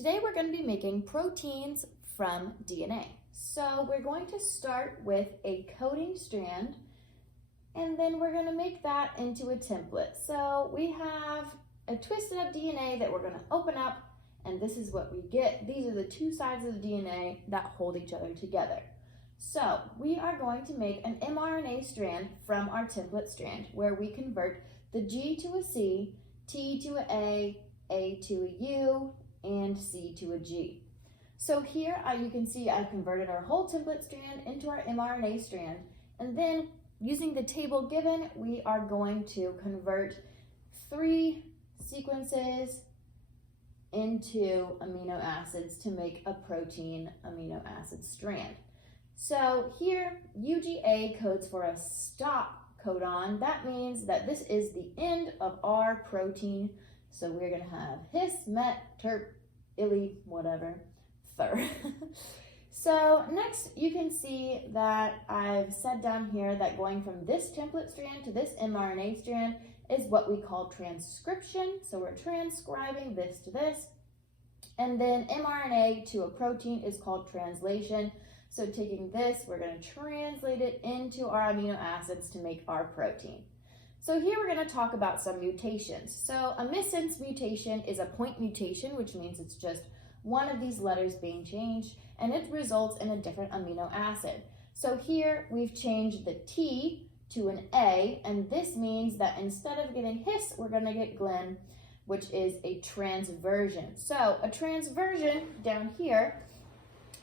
Today we're going to be making proteins from DNA. So we're going to start with a coding strand, and then we're going to make that into a template. So we have a twisted up DNA that we're going to open up, and this is what we get. These are the two sides of the DNA that hold each other together. So we are going to make an mRNA strand from our template strand, where we convert the G to a C, T to a to a U, and C to a G. So here you can see I've converted our whole template strand into our mRNA strand, and then using the table given, we are going to convert 3 sequences into amino acids to make a protein amino acid strand. So here UGA codes for a stop codon. That means that this is the end of our protein. So we're going to have his, met, terp, illy, whatever, thir. So next you can see that I've said down here that going from this template strand to this mRNA strand is what we call transcription. So we're transcribing this to this. And then mRNA to a protein is called translation. So taking this, we're going to translate it into our amino acids to make our protein. So here we're going to talk about some mutations. So a missense mutation is a point mutation, which means it's just one of these letters being changed, and it results in a different amino acid. So here we've changed the T to an A, and this means that instead of getting his, we're going to get glen, which is a transversion. So a transversion down here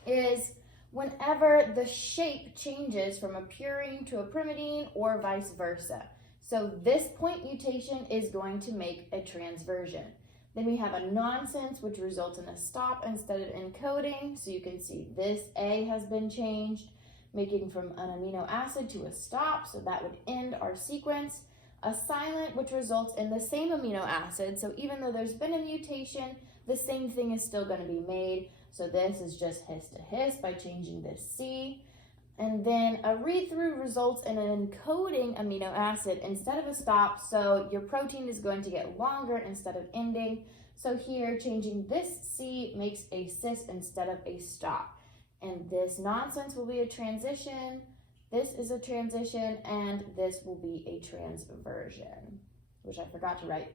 is whenever the shape changes from a purine to a pyrimidine or vice versa. So this point mutation is going to make a transversion. Then we have a nonsense, which results in a stop instead of encoding. So you can see this A has been changed, making from an amino acid to a stop. So that would end our sequence. A silent, which results in the same amino acid. So even though there's been a mutation, the same thing is still going to be made. So this is just his to his by changing this C. And then a read-through results in an encoding amino acid instead of a stop, so your protein is going to get longer instead of ending. So here, changing this C makes a cis instead of a stop. And this nonsense will be a transition, this is a transition, and this will be a transversion, which I forgot to write.